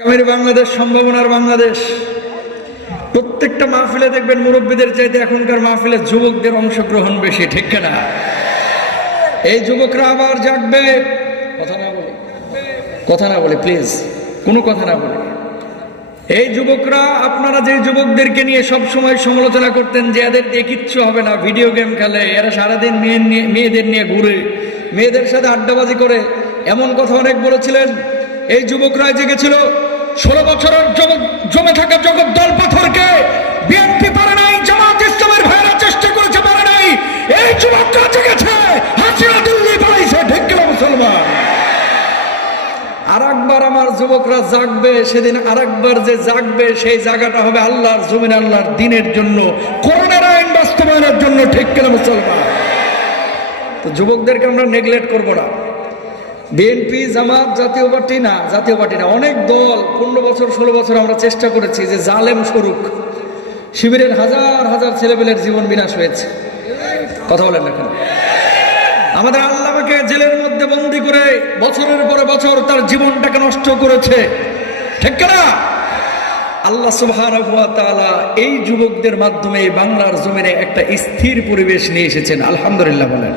আগামীর বাংলাদেশ, সম্ভাবনার বাংলাদেশ। প্রত্যেকটা মাহফিলে দেখবেন মুরব্বীদের চাইতে এখনকার মাহফিলে যুবকদের অংশগ্রহণ বেশি, ঠিক না এই যুবকরা আবার জাগবে। কথা না বলি। কথা না বলি প্লিজ কোনো কথা না বলি। এই যুবকরা, আপনারা যে যুবকদেরকে নিয়ে সব সময় সমালোচনা করতেন যে এদের দিয়ে কিচ্ছু হবে না, ভিডিও গেম খেলে, এরা সারাদিন মেয়ে নিয়ে, মেয়েদের নিয়ে ঘুরে, মেয়েদের সাথে আড্ডাবাজি করে, এমন কথা অনেক বলেছিলেন। এই যুবকরা জেগেছিল ষোলো বছরের জমে থাকা জগৎ দল পাথরকে বিএনপি পারে নাই, জামাত ইসলামের ভাইরা চেষ্টা করেছে, পারে নাই। এই যুবকরা জেগেছে হাসিনা দিল্লি পালাইছে, ঠিক মুসলমান? আর একবার আমার যুবকরা জাগবে, সেদিন আর একবার যে জাগবে, সেই জায়গাটা হবে আল্লাহর জমিন, আল্লাহর দিনের জন্য, করোনার আইন বাস্তবায়নের জন্য, ঠিক কিনা মুসলমান? তো যুবকদেরকে আমরা নেগলেক্ট করব না। বিএনপি, জামাত, জাতীয় পার্টি না, জাতীয় পার্টি না, অনেক দল পনেরো বছর, ষোলো বছর আমরা চেষ্টা করেছি যে জালেম স্বরূপ শিবিরের হাজার হাজার ছেলেপেলের জীবন বিনাশ হয়েছে। কথা বলেন না আমাদের আল্লাহকে জেলের মধ্যে বন্দি করে বছরের পরে বছর তার জীবনটাকে নষ্ট করেছে। ঠিক না আল্লাহ সুবহানাহু ওয়া এই যুবকদের মাধ্যমে বাংলার জমিনে একটা স্থির পরিবেশ নিয়ে এসেছেন। আলহামদুলিল্লাহ বলেন।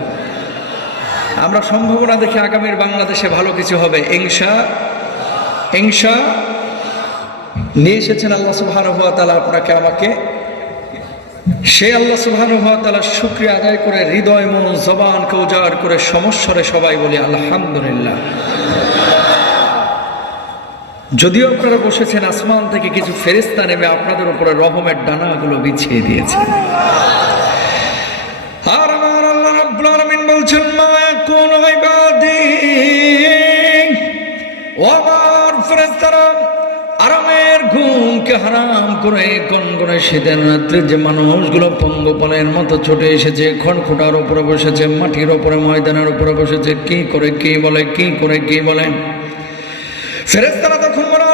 আমরা সম্ভাবনা দেখে আগামীর বাংলাদেশে ভালো কিছু হবে। ইংসা ইংসা নিয়ে এসেছেন আল্লাহ সুবহানাহু ওয়া তাআলা আপনাকে, আমাকে। সে আল্লাহ সুবহানাহু ওয়া তাআলা শুকরিয়া আদায় করে হৃদয়, মন জবানকে উজাড় করে সমস্যারে সবাই বলি আলহামদুলিল্লাহ। যদিও আপনারা বসেছেন, আসমান থেকে কিছু ফেরেস্তা নেমে আপনাদের উপরে রহমের ডানাগুলো বিছিয়ে দিয়েছে। আর আমার আল্লাহ রাব্বুল আলামিন বলছেন, মা ও আমার আরামের ঘুমকে করে শীতের যে মানুষগুলো মতো এসেছে উপরে বসেছে, মাটির ওপরে, ময়দানের উপরে বসেছে, কি করে, কি বলে, কি করে, কি বলে? ফেরেস্তারা তখন বলে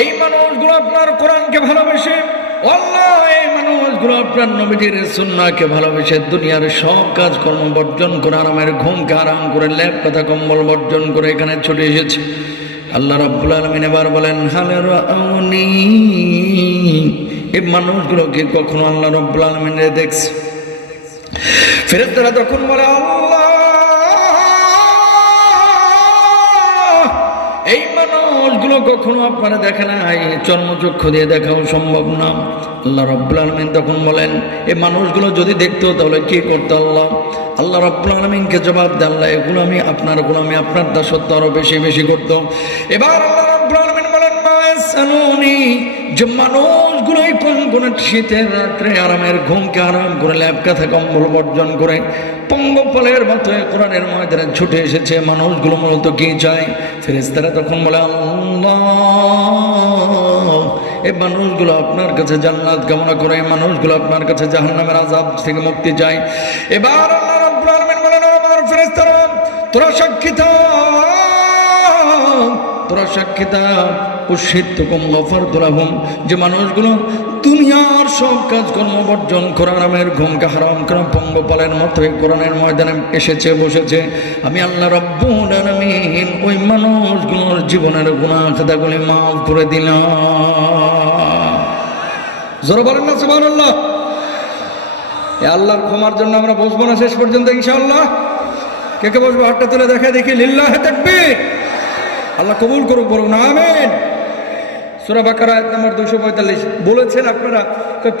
এই মানুষগুলো আপনার কোরআনকে ভালোবেসে এই মানুষগুলো আপনার সুন্নাহকে ভালোবেসে দুনিয়ার সব কাজকর্ম বর্জন করে, আরামের ঘুমকে আরাম করে কম্বল বর্জন করে এখানে এসেছে। আলামিন এবার বলেন এই মানুষগুলোকে কখনো আল্লাহ রাব্বুল আলামিনের দেখছে? ফেরত তারা তখন বলে, আল্লাহ মানুষগুলো কখনো আপনারা দেখে না এই চর্মচক্ষু দিয়ে দেখাও সম্ভব না। আল্লাহ রব্বুল আলমিন তখন বলেন এই মানুষগুলো যদি দেখতো তাহলে কি করতো আল্লাহ? আল্লাহ রব্বুল আলমিনকে জবাব দেয় আল্লাহ, এগুলো আমি আপনার গোলামি, আপনার দাসত্ব আরও বেশি বেশি করতো। এবার আল্লাহ রব্বুল আলমিন বলেন যে মানুষগুলো এই পঙ্গনের শীতের রাত্রে আরামের ঘুমকে আরাম করে ল্যাপ কাথা কম্বল বর্জন করে পঙ্গপালের মতো কোরআনের ময়দানে ছুটে এসেছে, মানুষগুলো মূলত কি চায়? ফেরেস্তারা তখন বলে, আল্লাহ এই মানুষগুলো আপনার কাছে জান্নাত কামনা করে মানুষগুলো আপনার কাছে জাহান্নামের আজাব থেকে মুক্তি চায়। এবার আল্লাহ রাব্বুল আলামিন বলেন তোরা সাক্ষী সাক্ষী থাক উশিদতুকুম গফারতুলাহুম যে মানুষগুলো দুনিয়ার সব কাজকর্ম বর্জন করে আরামের ঘুমকে হারাম করে পঙ্গপালের মতো কোরআনের ময়দানে এসেছে, বসেছে। আমি আল্লাহ রব্বুল ওই মানুষগুলোর জীবনের গুনাহ খাতাগুলি মাফ করে দিলাম। জোরে বলেন না, সুবহানাল্লাহ। এ আল্লাহর ক্ষমার জন্য আমরা বসবো না শেষ পর্যন্ত, ইনশাআল্লাহ। কে কে বসবো? হাতটা তুলে দেখা দেখি। লিল্লাহ তাকবীর। আল্লাহ কবুল করুক বলুন আমিন। সুরা বাকার আয়াত নাম্বার দুশো পঁয়তাল্লিশ। বলেছেন আপনারা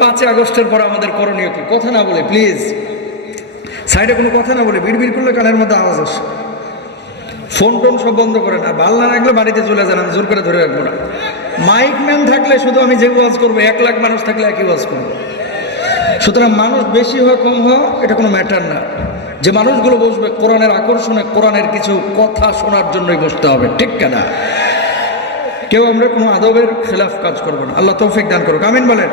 পাঁচই আগস্টের পর আমাদের করণীয় কি? কথা না বলে প্লিজ সাইডে কোনো কথা না বলে, বিড়বিড় করলে কানের মধ্যে আওয়াজ আসে। ফোন টোন সব বন্ধ করে না ভালো না রাখলে বাড়িতে চলে যান, আমি জোর করে ধরে রাখব না। মাইক ম্যান থাকলে শুধু আমি যে ওয়াজ করব, এক লাখ মানুষ থাকলে একই ওয়াজ করব? সুতরাং মানুষ বেশি হয় কম হয় এটা কোনো ম্যাটার না। যে মানুষগুলো বসবে কোরআনের আকর্ষণে, কোরআনের কিছু কথা শোনার জন্যই বসতে হবে, ঠিক কেনা? কেউ আমরা কোনো আদবের খেলাফ কাজ করব না। আল্লাহ তৌফিক দান করুক, আমিন বলেন।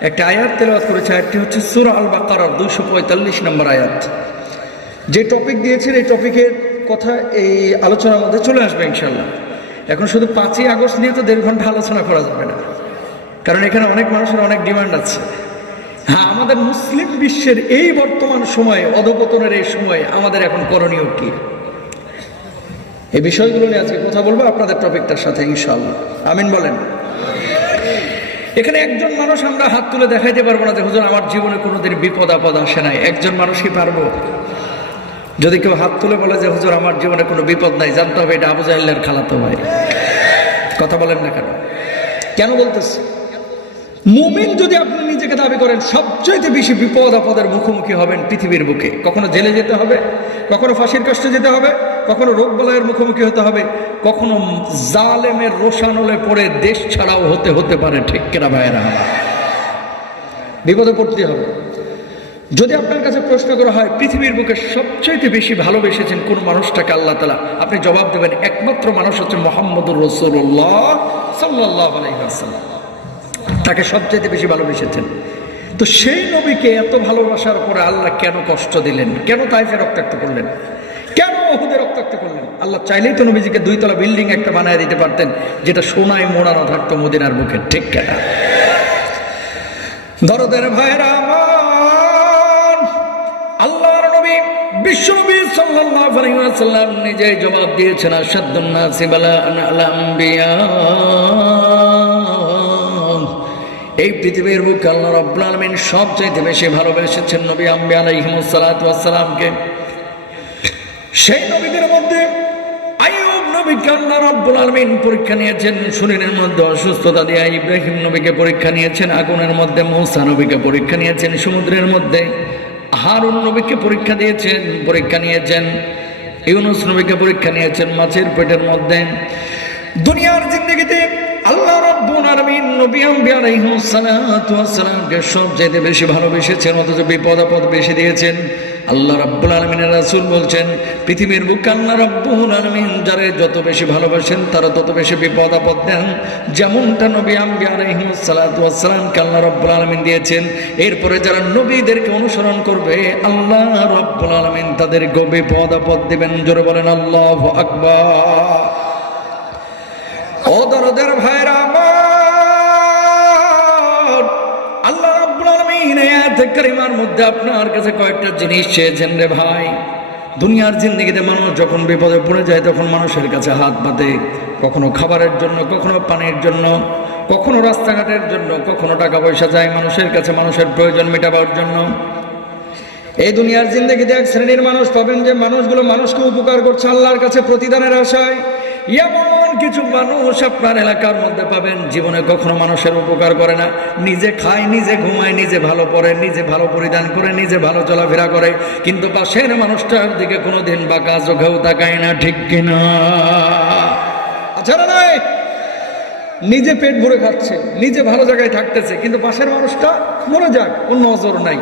একটা আয়াত তেলাওয়াত করেছে, আয়াতটি হচ্ছে সুরা আল বাকারার দুইশো পঁয়তাল্লিশ নম্বর আয়াত। যে টপিক দিয়েছেন, এই টপিকের কথা এই আলোচনার মধ্যে চলে আসবে ইনশাল্লাহ এখন শুধু পাঁচই আগস্ট নিয়ে তো দেড় ঘণ্টা আলোচনা করা যাবে না। কারণ এখানে অনেক মানুষের অনেক ডিমান্ড আছে। হ্যাঁ আমাদের মুসলিম বিশ্বের এই বর্তমান সময়ে, অধপতনের এই সময়ে আমাদের এখন করণীয় কি? এই বিষয়গুলো নিয়ে আজকে কথা বলব, আপনাদের টপিকটার সাথে ইনশাল্লাহ আমিন বলেন। এখানে একজন মানুষ, আমরা হাত তুলে দেখাইতে পারব না যে, হুজুর, আমার জীবনে কোনোদিন বিপদ আপদ আসে নাই। একজন মানুষই পারব। যদি কেউ হাত তুলে বলে যে, হুজুর, আমার জীবনে কোনো বিপদ নাই, জানতে হবে এটা আবু জাহিল্লার খালাতো ভাই। কথা বলেন না কেন? কেন বলতেছে? মুমিন যদি আপনি নিজেকে দাবি করেন সবচেয়ে বেশি বিপদ আপদের মুখোমুখি হবেন পৃথিবীর বুকে। কখনো জেলে যেতে হবে, কখনো ফাঁসির কষ্টে যেতে হবে, কখনো রোগ বলয়ের মুখোমুখি হতে হবে, কখনো জালেমের রোশানলে পড়ে দেশ ছাড়াও হতে হতে পারে, ঠিক কেনা ভাইয়েরা? বিপদে পড়তে হবে। যদি আপনার কাছে প্রশ্ন করা হয়, পৃথিবীর বুকে সবচাইতে বেশি ভালোবেসেছেন কোন মানুষটাকে আল্লাহ তালা আপনি জবাব দেবেন, একমাত্র মানুষ হচ্ছে মোহাম্মদুর রসুল্লাহ সাল্লাহ আলাইসাল্লাম তাকে সবচাইতে বেশি ভালোবেসেছেন। তো সেই নবীকে এত ভালোবাসার পরে আল্লাহ কেন কষ্ট দিলেন? কেন তাইফে রক্তাক্ত করলেন? কেন ওহুদে রক্তাক্ত করলেন? আল্লাহ চাইলেই তো নবীজিকে দুইতলা বিল্ডিং একটা বানায় দিতে পারতেন, যেটা সোনায় মোড়ানো থাকতো মদিনার বুকে, ঠিক কেনা? দরদের ভাইরা আল্লাহর নবী জবাব দিয়েছেন, আশাদ্দুন নাসি বালাআন আল এই পৃথিবীর বুকে আল্লাহ রাব্বুল আলামিন সবচেয়ে বেশি ভালোবেসেছেন নবী আম্বিয়া আলাইহিমুস সালাতু ওয়াস সালামকে সেই নবীদের মধ্যে আইয়ুব নবীকে আল্লাহ রাব্বুল আলামিন পরীক্ষা নিয়েছেন, শরীরের মধ্যে অসুস্থতা দিয়ে ইব্রাহিম নবীকে পরীক্ষা নিয়েছেন, আগুনের মধ্যে মৌসা নবীকে পরীক্ষা নিয়েছেন, সমুদ্রের মধ্যে হারুন নবীকে পরীক্ষা দিয়েছেন, পরীক্ষা নিয়েছেন, ইউনুস নবীকে পরীক্ষা নিয়েছেন, মাছের পেটের মধ্যে। দুনিয়ার জিন্দগিতে আল্লাহ নবী সালাতু সবচেয়ে বেশি ভালোবেসেছেন, অথচ বেশি দিয়েছেন। আল্লাহ আলমিনের রাসূল বলছেন, পৃথিবীর বুকে আল্লাহ আলমিন যারা যত বেশি ভালোবাসেন, তারা তত বেশি বিপদ আপদ দেন। যেমনটা নবী আম্বি আল্লাহ রব্বুল আলমিন দিয়েছেন। এরপরে যারা নবীদেরকে অনুসরণ করবে, আল্লাহ রব্বুল আলমিন তাদের গবে পদ আপদ দেবেন। জোরে বলেন, আল্লাহ আকবার। ও দরদের ভাইরা কারিমার মধ্যে আপনার কাছে কয়েকটা জিনিস চেয়েছেন রে ভাই। দুনিয়ার জিন্দগিতে মানুষ যখন বিপদে পড়ে যায়, তখন মানুষের কাছে হাত পাতে কখনো খাবারের জন্য, কখনো পানির জন্য, কখনো রাস্তাঘাটের জন্য, কখনো টাকা পয়সা যায় মানুষের কাছে, মানুষের প্রয়োজন মেটাবার জন্য। এই দুনিয়ার জিন্দগিতে এক শ্রেণির মানুষ পাবেন যে, মানুষগুলো মানুষকে উপকার করছে আল্লাহর কাছে প্রতিদানের আশায়। এমন কিছু মানুষ আপনার এলাকার মধ্যে পাবেন। জীবনে কখনো মানুষের উপকার করে না। নিজে খায়, নিজে ঘুমায়, নিজে ভালো পড়ে, নিজে ভালো পরিধান করে, নিজে ভালো চলাফেরা করে। কিন্তু পাশের মানুষটার দিকে কোনোদিন বাঁকা চোখেও তাকায় না, ঠিক কিনা? আচ্ছা নাই নিজে পেট ভরে খাচ্ছে, নিজে ভালো জায়গায় থাকতেছে, কিন্তু পাশের মানুষটা মরে যাক, অন্য নজর নাই।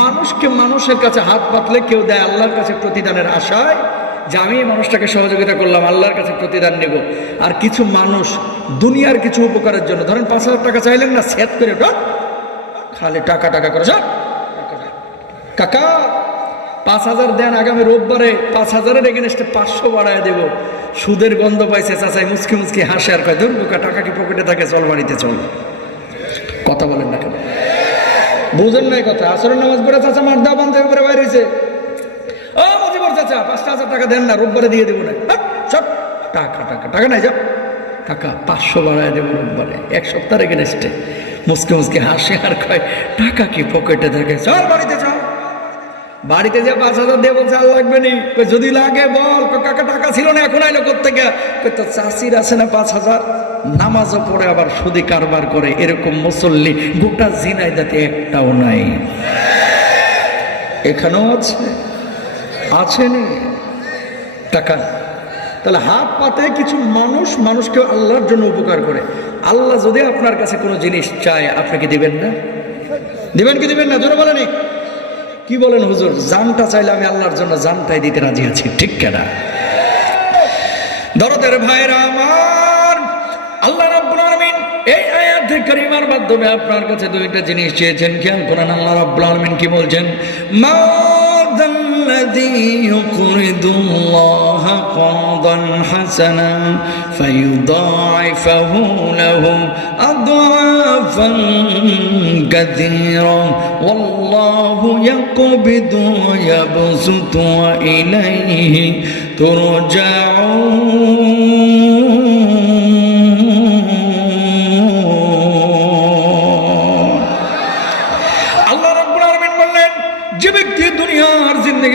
মানুষকে মানুষের কাছে হাত পাতলে কেউ দেয় আল্লাহর কাছে প্রতিদানের আশায় যে আমি এই মানুষটাকে সহযোগিতা করলাম আল্লাহর কাছে প্রতিদান নেব। আর কিছু মানুষ দুনিয়ার কিছু উপকারের জন্য ধরেন পাঁচ হাজার টাকা চাইলেন না সেট করে ঢক, খালি টাকা টাকা করে কাকা পাঁচ হাজার দেন আগামী রোববারে পাঁচ হাজারের এগেনস্টে পাঁচশো বাড়ায় দেব। সুদের গন্ধ পাইছে চাচাই মুসকি মুসকি হাসে আর কয় ধর বোকা টাকা কি পকেটে থাকে চল বাড়িতে চল। কথা বলেন না কেন? বুঝেন নাই কথা আসরের নামাজ পড়ে চাচা মার দাও বান্ধব করে বাইরে হয়েছে ও মজিবর চাচা পাঁচটা হাজার টাকা দেন না রোববারে দিয়ে দেবো না। সব। টাকা টাকা টাকা নাই যাও কাকা পাঁচশো বাড়ায় দেবো রোববারে। এক সপ্তাহের এগেনস্টে মুসকে মুসকে হাসে আর কয় টাকা কি পকেটে থাকে? চল বাড়িতে চল। বাড়িতে যে পাঁচ হাজার বলছে আর লাগবে নি। যদি লাগে বল। কাকা টাকা ছিল না এখন আইলো কই, তো চাষির আছে না পাঁচ হাজার? নামাজও পড়ে আবার সুদি কারবার করে। এরকম মুসল্লি গোটা জিনাই যাতে একটাও নাই। এখানেও আছে? আছে নি? টাকা তাহলে হাত পাতে কিছু মানুষ, মানুষকে আল্লাহর জন্য উপকার করে। আল্লাহ যদি আপনার কাছে কোনো জিনিস চায় আপনাকে দিবেন না? দিবেন কি দিবেন না? জোরে বলেনি কি বলেন হুজুর? জানটা চাইলে আমি আল্লাহর জন্য জানটাই দিতে রাজি আছি, ঠিক কেনা দরদের ভাইরা আমার, আল্লাহ রাব্বুল আলামিন এই আয়াতে কারিমার মাধ্যমে আপনার কাছে দুইটা জিনিস চেয়েছেন। খেয়াল করেন আল্লাহ রাব্বুল আলামিন কি বলছেন? মা الذي يقرض الله قرضا حسنا فيضاعفه له أضعافا كثيرا. والله يقبض ويبسط وإليه ترجعون.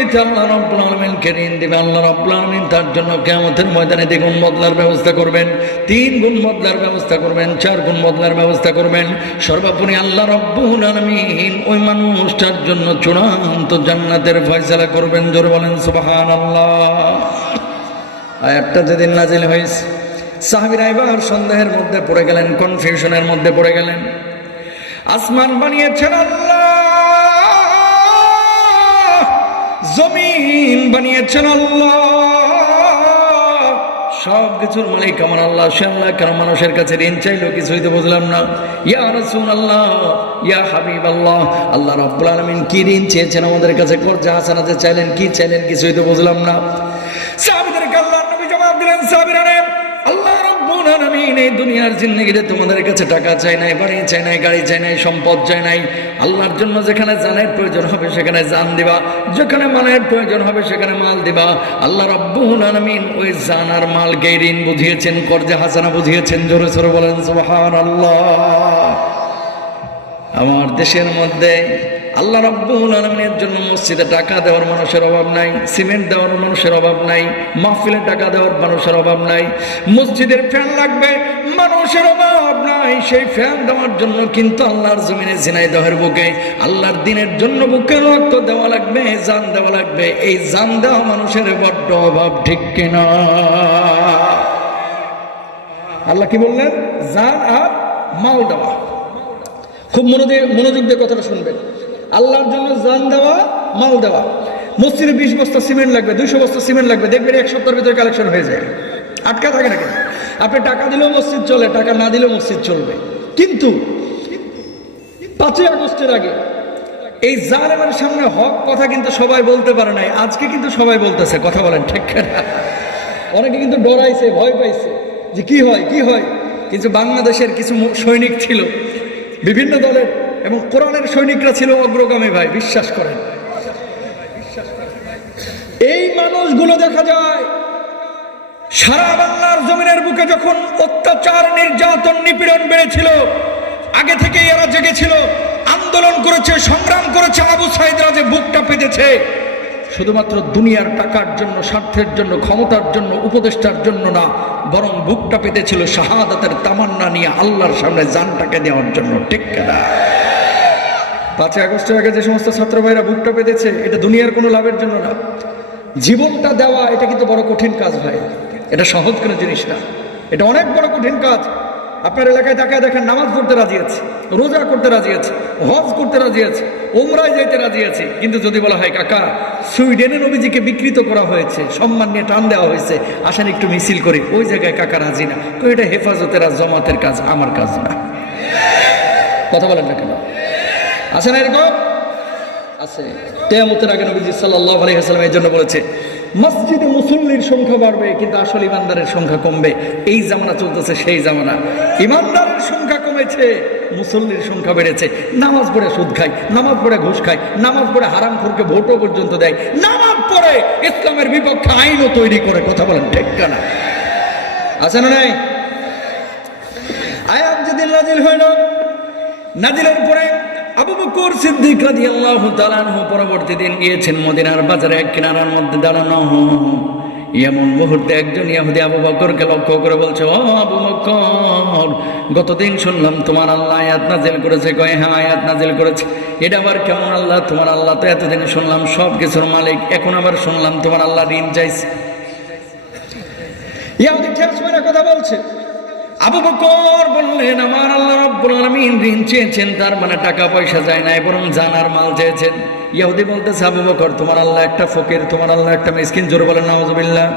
জিন্দগিতে আল্লাহ রাব্বুল আলামিনকে ঋণ দিবে, আল্লাহ রাব্বুল আলামিন তার জন্য কিয়ামতের ময়দানে দ্বিগুণ বদলার ব্যবস্থা করবেন তিন গুণ বদলার ব্যবস্থা করবেন চার গুণ বদলার ব্যবস্থা করবেন। সর্বোপরি আল্লাহ রাব্বুল আলামিন ওই মানুষটার জন্য চূড়ান্ত জান্নাতের ফয়সালা করবেন, জোর বলেন সুবহানাল্লাহ। আয়াতটা যেদিন নাজিল হয়েছে সাহাবিরা এবার সন্দেহের মধ্যে পড়ে গেলেন, কনফিউশনের মধ্যে পড়ে গেলেন। আসমান বানিয়েছেন আল্লাহ জমিন বানিয়েছেন আল্লাহ। সব কিছুর মালিক আমার আল্লাহ, সে আল্লাহ, কেন মানুষের কাছে ঋণ চাইলো কিছুই তো বুঝলাম না। ইয়া রসুন আল্লাহ ইয়া হাবিব আল্লাহ আল্লাহ রব্বুল আলমিন কি ঋণ চেয়েছেন আমাদের কাছে? করছে হাসানাতে চাইলেন, কি চাইলেন কিছুই তো বুঝলাম না। সাহাবিদেরকে আল্লাহ নবী জবাব দিলেন, সাহাবিরা দুনিয়ার জিন্দগিতে তোমাদের কাছে টাকা চাই নাই, বাড়ি চাই নাই, গাড়ি চাই নাই, সম্পদ চাই নাই। আল্লাহর জন্য যেখানে জানের প্রয়োজন হবে সেখানে জান দিবা। যেখানে মালের প্রয়োজন হবে সেখানে মাল দিবা। আল্লাহ রব্বুল আলমিন ওই জান আর মালকে ঋণ বুঝিয়েছেন, কর্জে হাসানা বুঝিয়েছেন। জোরে সরে বলেন, সুবহানাল্লাহ। আমার দেশের মধ্যে আল্লাহ রাব্বুল আলমিনের জন্য মসজিদে টাকা দেওয়ার মানুষের অভাব নাই, সিমেন্ট দেওয়ার মানুষের অভাব নাই, মাহফিলে টাকা দেওয়ার মানুষের অভাব নাই, মসজিদের ফ্যান লাগবে, মানুষের অভাব নাই। সেই ফ্যান দেওয়ার জন্য কিন্তু আল্লাহর জমিনে ঝিনাইদহের বুকে, আল্লাহর দিনের জন্য বুকে রক্ত দেওয়া লাগবে, জান দেওয়া লাগবে। এই জান দেওয়া মানুষের বড্ড অভাব, ঠিক কিনা? আল্লাহ কি বললেন? জান আর মাল দেওয়া। খুব মনোযোগ মনোযোগ দিয়ে কথাটা শুনবেন। আল্লাহর জন্য জান দেওয়া, মাল দেওয়া। মসজিদে বিশ বস্তা সিমেন্ট লাগবে, দুইশো বস্তা সিমেন্ট লাগবে, দেখবেন এক সপ্তাহের ভিতরে কালেকশন হয়ে যায়। আটকা থাকে না কেন আপনি টাকা দিলেও মসজিদ চলে, টাকা না দিলেও মসজিদ চলবে। কিন্তু পাঁচই আগস্টের আগে এই জালেমের সামনে হক কথা কিন্তু সবাই বলতে পারে নাই, আজকে কিন্তু সবাই বলতেছে, কথা বলেন ঠিক অনেকে কিন্তু ডরাইছে, ভয় পাইছে যে কি হয় কি হয়? কিন্তু বাংলাদেশের কিছু সৈনিক ছিল বিভিন্ন দলের এবং কোরআনের সৈনিকরা ছিল অগ্রগামী ভাই, বিশ্বাস করেন। এই মানুষগুলো দেখা যায়, সারা বাংলার জমিনের বুকে যখন অত্যাচার, নির্যাতন, নিপীড়ন বেড়েছিল, আগে থেকে এরা জেগেছিল, আন্দোলন করেছে, সংগ্রাম করেছে আবু সাইদরা যে বুকটা পেতেছে। শুধুমাত্র দুনিয়ার টাকার জন্য, স্বার্থের জন্য, ক্ষমতার জন্য, উপদেষ্টার জন্য না, বরং বুকটা পেতেছিল শাহাদাতের তামান্না নিয়ে আল্লাহর সামনে জানটাকে দেওয়ার জন্য। ঠিক না পাঁচই আগস্টের আগে যে সমস্ত ছাত্র ভাইরা বুকটা পেতেছে, এটা দুনিয়ার কোনো লাভের জন্য না। জীবনটা দেওয়া, এটা কিন্তু বড় কঠিন কাজ ভাই। এটা সহজ কোনো জিনিস না। এটা অনেক বড় কঠিন কাজ। আপনার এলাকায় তাকায় দেখেন, নামাজ পড়তে রাজি আছে, রোজা করতে রাজি আছে, হজ করতে রাজি আছে ওমরায় যেতে রাজি আছে। কিন্তু যদি বলা হয়, কাকা, সুইডেনের নবীজিকে বিকৃত করা হয়েছে, সম্মান নিয়ে টান দেওয়া হয়েছে, আসেন একটু মিছিল করে। ওই জায়গায় কাকা রাজি না। তো এটা হেফাজতের আর জমাতের কাজ, আমার কাজ না। কথা বলেন না কেন? আছে না এরকম? আছে। তেয়ামতের আগে নবীজি সাল্লাল্লাহু আলাইহি ওয়াসাল্লাম এই জন্য বলেছে মসজিদে মুসল্লির সংখ্যা বাড়বে, কিন্তু আসল ইমানদারের সংখ্যা কমবে। এই জামানা চলতেছে, সেই জামানা। ইমানদারের সংখ্যা কমেছে, মুসল্লির সংখ্যা বেড়েছে। নামাজ পড়ে সুদ খায়, নামাজ পড়ে ঘুষ খায়, নামাজ পড়ে হারাম খুরকে ভোটও পর্যন্ত দেয়। নামাজ পড়ে ইসলামের বিপক্ষে আইনও তৈরি করে, কথা বলেন ঠিক না আছে না নাই? আয়াত যেদিন নাজিল হইল নাজিলের পরে আবু পরবর্তী দিন গিয়েছেন মদিনার বাজারে এক মধ্যে দাঁড়ানো। এমন মুহূর্তে একজন আবু লক্ষ্য করে বলছে, ও আবু গতদিন শুনলাম তোমার আল্লাহ আয়াত নাজিল করেছে। কয় হ্যাঁ আয়াত নাজিল করেছে। এটা আবার কেমন আল্লাহ? তোমার আল্লাহ তো এতদিন শুনলাম সব কিছুর মালিক, এখন আবার শুনলাম তোমার আল্লাহ ঋণ চাইছে। ইয়াহুদি কথা বলছে। আবু বকর বললেন, আমার আল্লাহ রাব্বুল আলামিন ঋণ চেয়েছেন, তার মানে টাকা পয়সা যায় নাই, বরং জানার মাল চেয়েছেন। ইহুদি বলতেছে, আবু বকর, তোমার আল্লাহ একটা ফকির, তোমার আল্লাহ একটা মিসকিন। জোর বলেন, নাউজুবিল্লাহ।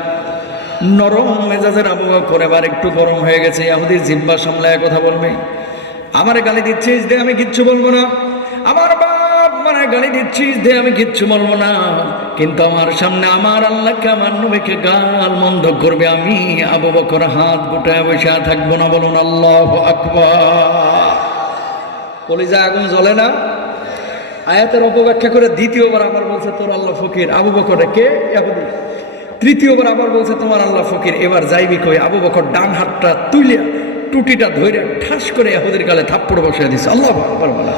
নরম মেজাজের আবু বকর এবার একটু গরম হয়ে গেছে ইহুদি জিব্বা সামলায় কথা বলবে। আমার গালি দিচ্ছিস দে, আমি কিচ্ছু বলব না। আমার গালি দিচ্ছিস দে, আমি কিচ্ছু বলব না। কিন্তু আমার সামনে আমার আল্লাহকে আমার নবীকে গাল মন্দ করবে, আমি আবু বকর হাত গোটায় বসে থাকব না, বলুন আল্লাহ আকবার। কলিজা আগুন জ্বলে না? আয়াতের অপব্যাখ্যা করে দ্বিতীয়বার আবার বলছে, তোর আল্লাহ ফকির, আবু বকরে কে? ইহুদি তৃতীয়বার আবার বলছে, তোমার আল্লাহ ফকির। এবার যাইবি কই, আবু বকর ডান হাতটা তুলিয়া টুটিটা ধইরা ঠাস করে এহুদের গালে থাপ্পড় বসিয়ে দিছে। আল্লাহ বলা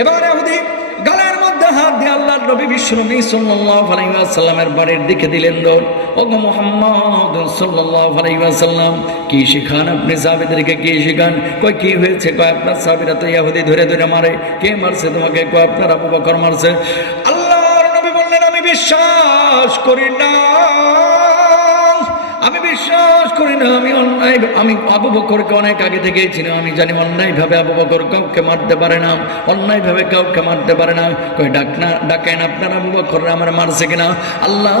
এবার গালের মধ্যে হাত দিয়ে আল্লাহ নবী বিশ্ব নবী সাল্লাল্লাহু বাড়ির দিকে দিলেন দৌড়। ও গো মুহাম্মদ সাল্লাল্লাহু কি শিখান আপনি সাহাবীদেরকে, কি শিখান? কই কি হয়েছে? কয়, আপনার সাহাবীরা তো ইহুদি ধরে ধরে মারে। কে মারছে তোমাকে? কয়, আপনার আবু বকর মারছে। আল্লাহর নবী বললেন, আমি বিশ্বাস করি না। আমি বিশ্বাস করি না, আমি অন্যায়, আমি আবু অনেক আগে থেকেই আমি জানি অন্যায়ভাবে আবু বকর কাউকে মারতে পারে না অন্যায় ভাবে কাউকে মারতে পারে না। ডাক না, ডাকেন আপনার আবু বকর আমার মারছে কিনা? আল্লাহ